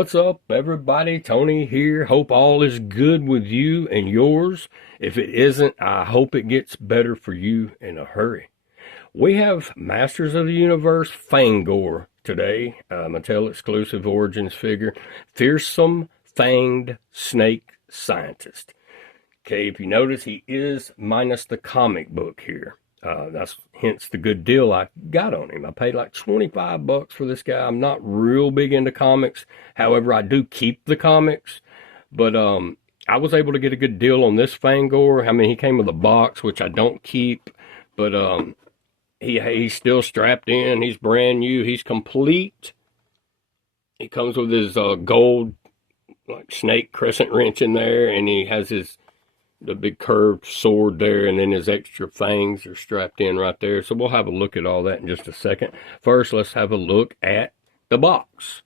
What's up, everybody? Tony here. Hope all is good with you and yours. If it isn't, I hope it gets better for you in a hurry. We have Masters of the Universe Fang-Or today, Mattel exclusive Origins figure, fearsome fanged snake scientist. Okay, if you notice, he is minus the comic book here. That's hence the good deal I got on him. I paid like $25 for this guy. I'm not real big into comics. However, I do keep the comics. But I was able to get a good deal on this Fang-Or. I mean, he came with a box, which I don't keep. But he's still strapped in. He's brand new. He's complete. He comes with his gold like snake crescent wrench in there. And he has the big curved sword there, and then his extra fangs are strapped in right there. So we'll have a look at all that in just a second. First, let's have a look at the box.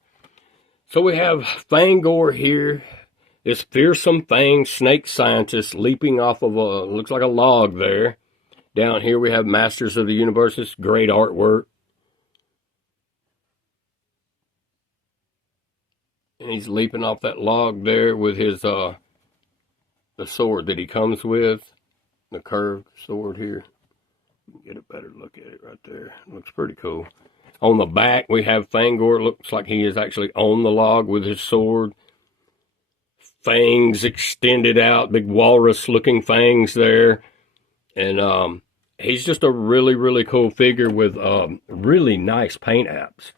So we have Fang-Or here, this fearsome fanged snake scientist leaping off of looks like a log there. Down here we have Masters of the Universe. This great artwork. And he's leaping off that log there with his the sword that he comes with, the curved sword here. Get a better look at it right there. Looks pretty cool. On the back, we have Fang-Or. Looks like he is actually on the log with his sword. Fangs extended out, big walrus-looking fangs there. And he's just a really, really cool figure with really nice paint apps.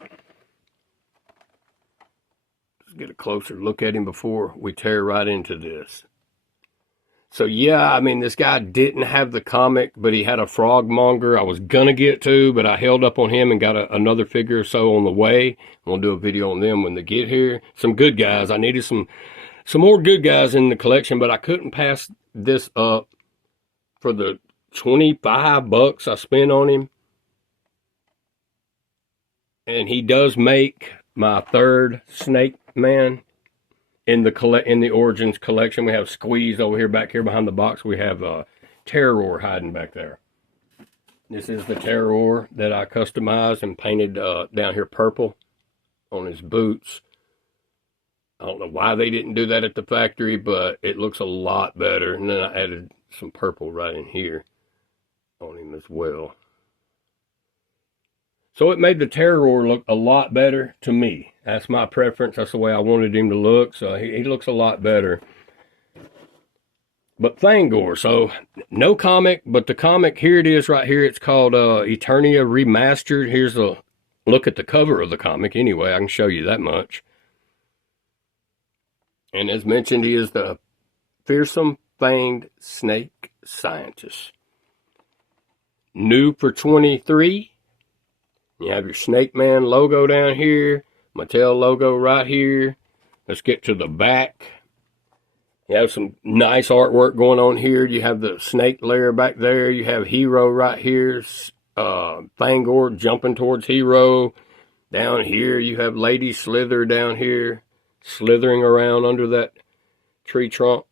Let's get a closer look at him before we tear right into this. So, yeah, I mean, this guy didn't have the comic, but he had a Frogmonger I was going to get to, but I held up on him and got another figure or so on the way. We'll do a video on them when they get here. Some good guys. I needed some more good guys in the collection, but I couldn't pass this up for the $25 I spent on him. And he does make my third Snake Man. In the Origins collection, we have Squeeze over here, back here behind the box. We have Terror hiding back there. This is the Terror that I customized and painted down here purple on his boots. I don't know why they didn't do that at the factory, but it looks a lot better. And then I added some purple right in here on him as well. So it made the Terror look a lot better to me. That's my preference. That's the way I wanted him to look. So he looks a lot better. But Fang-Or. So no comic, but the comic, here it is right here. It's called Eternia Remastered. Here's a look at the cover of the comic. Anyway, I can show you that much. And as mentioned, he is the fearsome fanged snake scientist. New for 23. You have your Snake Man logo down here, Mattel logo right here. Let's get to the back. You have some nice artwork going on here. You have the snake lair back there. You have Hero right here. Fang-Or jumping towards Hero. Down here, you have Lady Slither down here, slithering around under that tree trunk.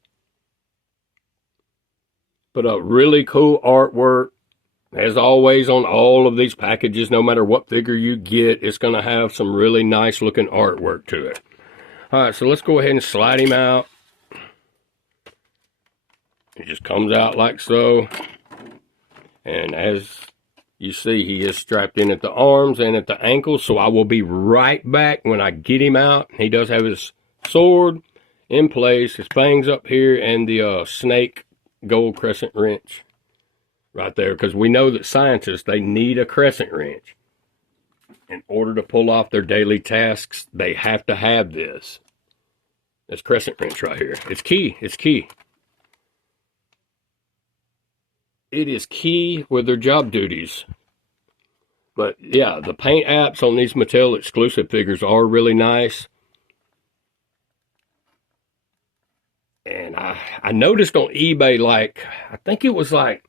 But a really cool artwork. As always on all of these packages, no matter what figure you get, it's going to have some really nice looking artwork to it. Alright, so let's go ahead and slide him out. It just comes out like so. And as you see, he is strapped in at the arms and at the ankles. So I will be right back when I get him out. He does have his sword in place, his fangs up here, and the snake gold crescent wrench right there, because we know that scientists, they need a crescent wrench. In order to pull off their daily tasks, they have to have this. This crescent wrench right here. It's key. It's key. It is key with their job duties. But yeah, the paint apps on these Mattel exclusive figures are really nice. And I noticed on eBay, like, I think it was like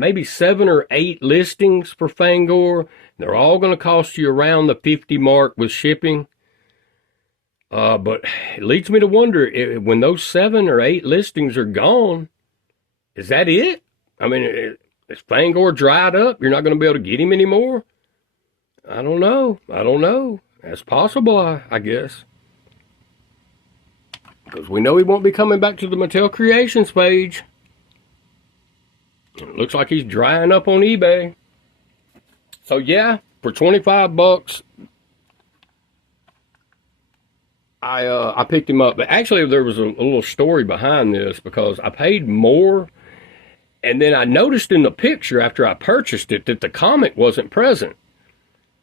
maybe 7 or 8 listings for Fang-Or. They're all going to cost you around the 50 mark with shipping. But it leads me to wonder, when those 7 or 8 listings are gone, is that it? I mean, is Fang-Or dried up? You're not going to be able to get him anymore? I don't know. That's possible, I guess. because we know he won't be coming back to the Mattel Creations page. It looks like he's drying up on eBay. So yeah, for 25 bucks, I picked him up. But actually, there was a little story behind this, because I paid more, and then I noticed in the picture after I purchased it that the comic wasn't present.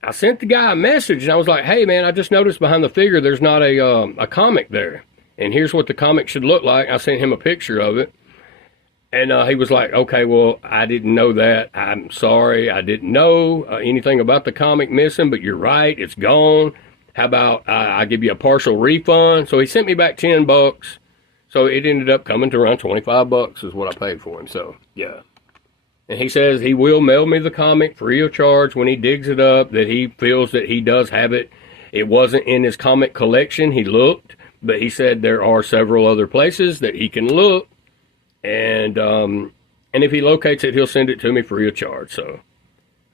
I sent the guy a message, and I was like, hey man, I just noticed behind the figure there's not a comic there, and here's what the comic should look like. I sent him a picture of it, and he was like, okay, well, I didn't know that. I'm sorry, I didn't know anything about the comic missing, but you're right, it's gone. How about I give you a partial refund? So he sent me back 10 bucks. So it ended up coming to around 25 bucks is what I paid for him. So, yeah. And he says he will mail me the comic free of charge when he digs it up, that he feels that he does have it. It wasn't in his comic collection. He looked, but he said there are several other places that he can look. And if he locates it, he'll send it to me free of charge. So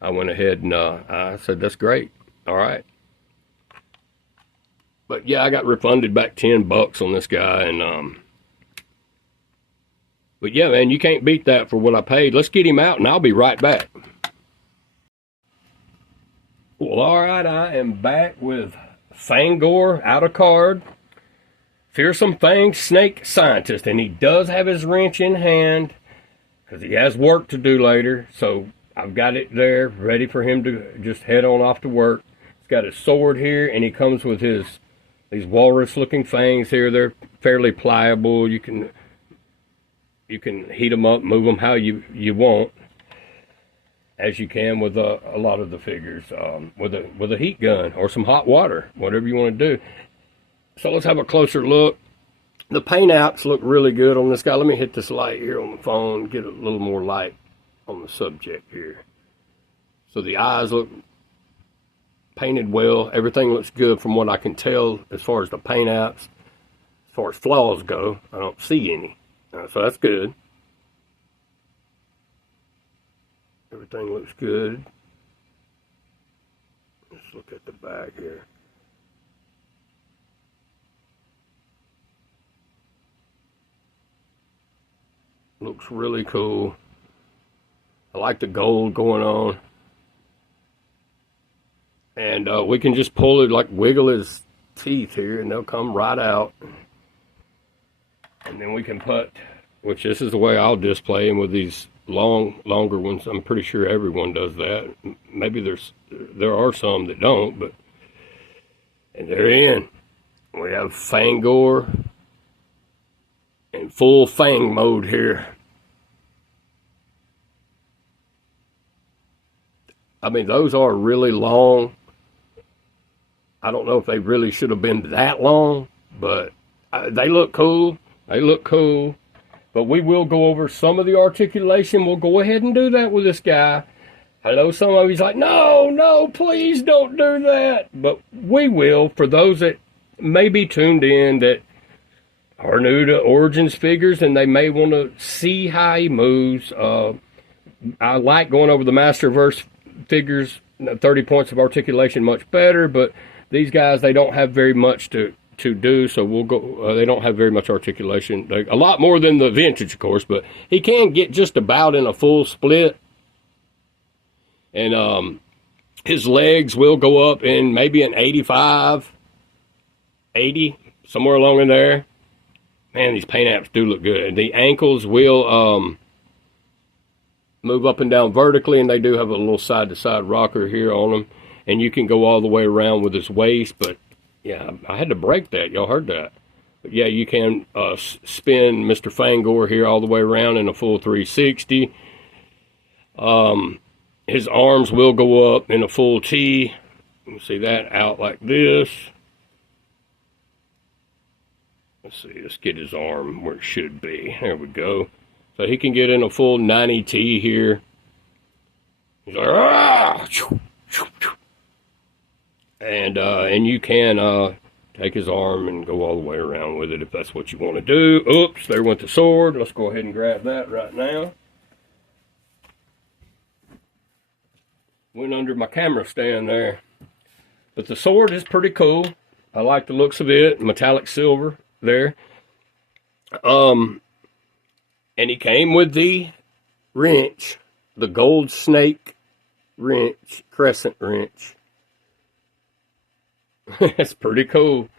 I went ahead and I said, that's great. All right. But yeah, I got refunded back 10 bucks on this guy, and but yeah, man, you can't beat that for what I paid. Let's get him out, and I'll be right back. Well, all right, I am back with Fang-Or out of card. Fearsome Fang Snake Scientist, and he does have his wrench in hand, because he has work to do later, so I've got it there, ready for him to just head on off to work. He's got his sword here, and he comes with these walrus-looking fangs here. They're fairly pliable. You can heat them up, move them how you want, as you can with a lot of the figures, with a heat gun or some hot water, whatever you want to do. So let's have a closer look. The paint apps look really good on this guy. Let me hit this light here on the phone, get a little more light on the subject here. So the eyes look painted well. Everything looks good from what I can tell as far as the paint apps. As far as flaws go, I don't see any. So that's good. Everything looks good. Let's look at the back here. Looks really cool. I like the gold going on. And we can just pull it, like wiggle his teeth here, and they'll come right out. And then we can put, which this is the way I'll display him with these longer ones. I'm pretty sure everyone does that. Maybe there are some that don't, but, and they're in. We have Fang-Or in full Fang mode here. I mean, those are really long. I don't know if they really should have been that long, but they look cool. They look cool. But we will go over some of the articulation. We'll go ahead and do that with this guy. I know some of you's like, no, please don't do that. But we will, for those that may be tuned in that are new to Origins figures and they may want to see how he moves. I like going over the Masterverse figures, 30 points of articulation much better, but these guys, they don't have very much to do, so we'll go, they don't have very much articulation. A lot more than the vintage, of course, but he can get just about in a full split. And his legs will go up in maybe an 85, 80, somewhere along in there. Man, these paint apps do look good. And the ankles will move up and down vertically, and they do have a little side-to-side rocker here on them. And you can go all the way around with his waist, but yeah, I had to break that. Y'all heard that. But yeah, you can spin Mr. Fang-Or here all the way around in a full 360. His arms will go up in a full T. You can see that out like this. Let's see, let's get his arm where it should be. There we go. So he can get in a full 90 T here. He's like, ah! And you can take his arm and go all the way around with it if that's what you want to do. Oops, there went the sword. Let's go ahead and grab that right now. Went under my camera stand there. But the sword is pretty cool. I like the looks of it. Metallic silver there. And he came with the wrench, the gold snake wrench, crescent wrench. That's pretty cool.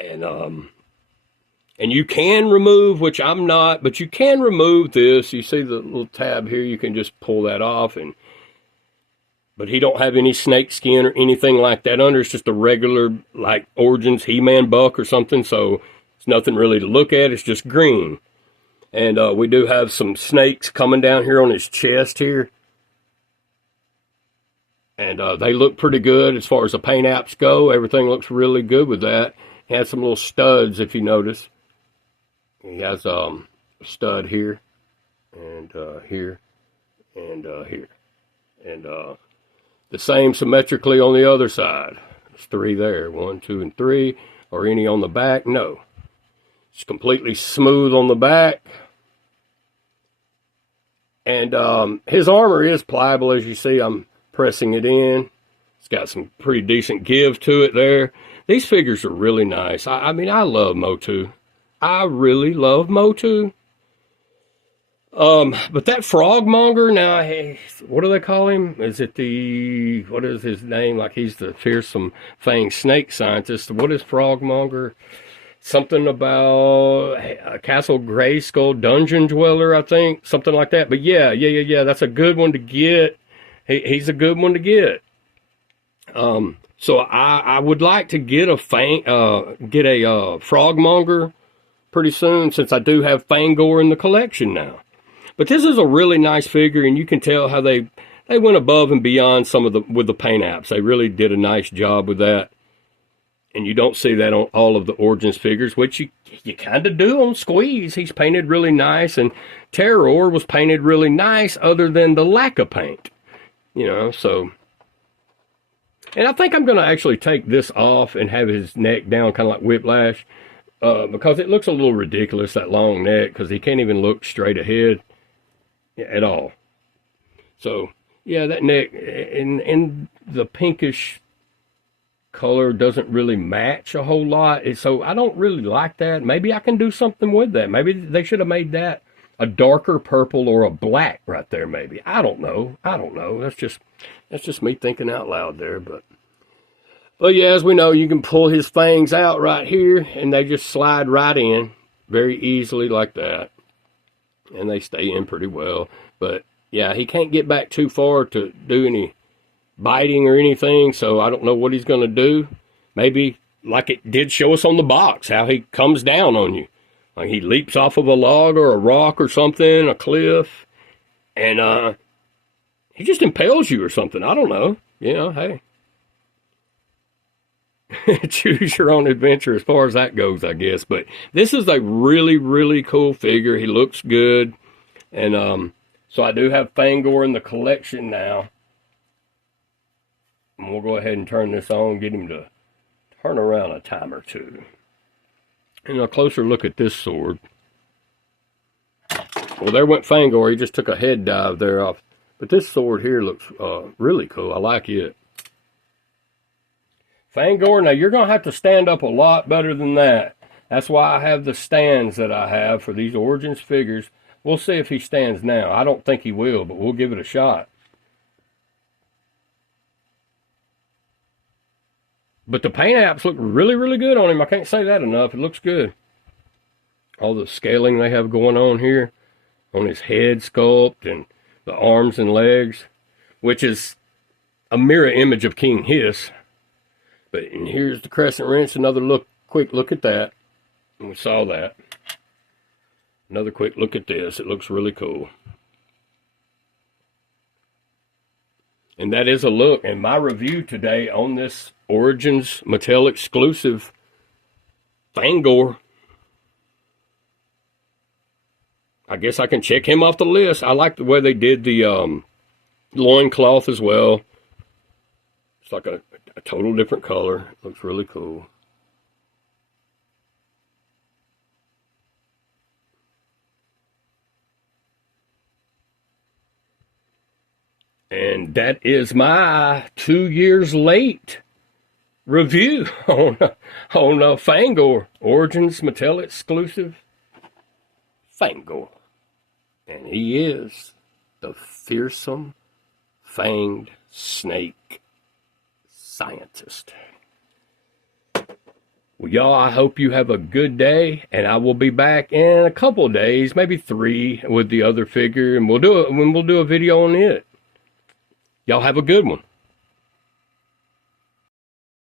And you can remove, which I'm not, but you can remove this. You see the little tab here, you can just pull that off, but he don't have any snake skin or anything like that under. It's just a regular, like, Origins He-Man buck or something, so it's nothing really to look at. It's just green. And we do have some snakes coming down here on his chest here. And they look pretty good as far as the paint apps go. Everything looks really good with that. He has some little studs, if you notice. He has a stud here, and here, and here. And the same symmetrically on the other side. There's 3 there. 1, 2, and 3. Or any on the back? No. It's completely smooth on the back. And his armor is pliable, as you see. I'm pressing it in. It's got some pretty decent give to it there. These figures are really nice. I mean, I love MOTU. I really love MOTU. But that Frogmonger, now, hey, what do they call him? Is it what is his name? Like, he's the fearsome fang snake scientist. What is Frogmonger? Something about a Castle Grayskull Dungeon Dweller, I think. Something like that. But yeah. That's a good one to get. He's a good one to get. So I would like to get a Frogmonger pretty soon, since I do have Fang-Or in the collection now. But this is a really nice figure, and you can tell how they went above and beyond with the paint apps. They really did a nice job with that. And you don't see that on all of the Origins figures, which you kind of do on Squeeze. He's painted really nice, and Terror was painted really nice, other than the lack of paint. So. And I think I'm going to actually take this off and have his neck down, kind of like Whiplash. Because it looks a little ridiculous, that long neck, because he can't even look straight ahead at all. So, yeah, that neck and the pinkish color doesn't really match a whole lot. So I don't really like that. Maybe I can do something with that. Maybe they should have made that a darker purple or a black right there, maybe. I don't know. That's just me thinking out loud there, but yeah, as we know, you can pull his fangs out right here, and they just slide right in very easily like that. And they stay in pretty well. But, yeah, he can't get back too far to do any biting or anything, so I don't know what he's going to do. Maybe, like it did show us on the box, how he comes down on you. Like he leaps off of a log or a rock or something, a cliff, and he just impales you or something. I don't know. Hey. Choose your own adventure as far as that goes, I guess. But this is a really, really cool figure. He looks good. And so I do have Fang-Or in the collection now. And we'll go ahead and turn this on, get him to turn around a time or two. And a closer look at this sword. Well, there went Fang-Or. He just took a head dive there off. But this sword here looks really cool. I like it. Fang-Or, now you're going to have to stand up a lot better than that. That's why I have the stands that I have for these Origins figures. We'll see if he stands now. I don't think he will, but we'll give it a shot. But the paint apps look really, really good on him. I can't say that enough. It looks good. All the scaling they have going on here on his head sculpt and the arms and legs, which is a mirror image of King Hiss. And here's the crescent wrench. Another quick look at that. And we saw that. Another quick look at this. It looks really cool. And that is a look. And my review today on this Origins Mattel exclusive Fang-Or. I guess I can check him off the list. I like the way they did the loincloth as well. It's like a total different color. Looks really cool. And that is my 2 years late review on Fang-Or, Origins Mattel exclusive Fang-Or. And he is the fearsome fanged snake scientist. Well, y'all, I hope you have a good day, and I will be back in a couple of days, maybe 3, with the other figure, and we'll do a video on it. Y'all have a good one.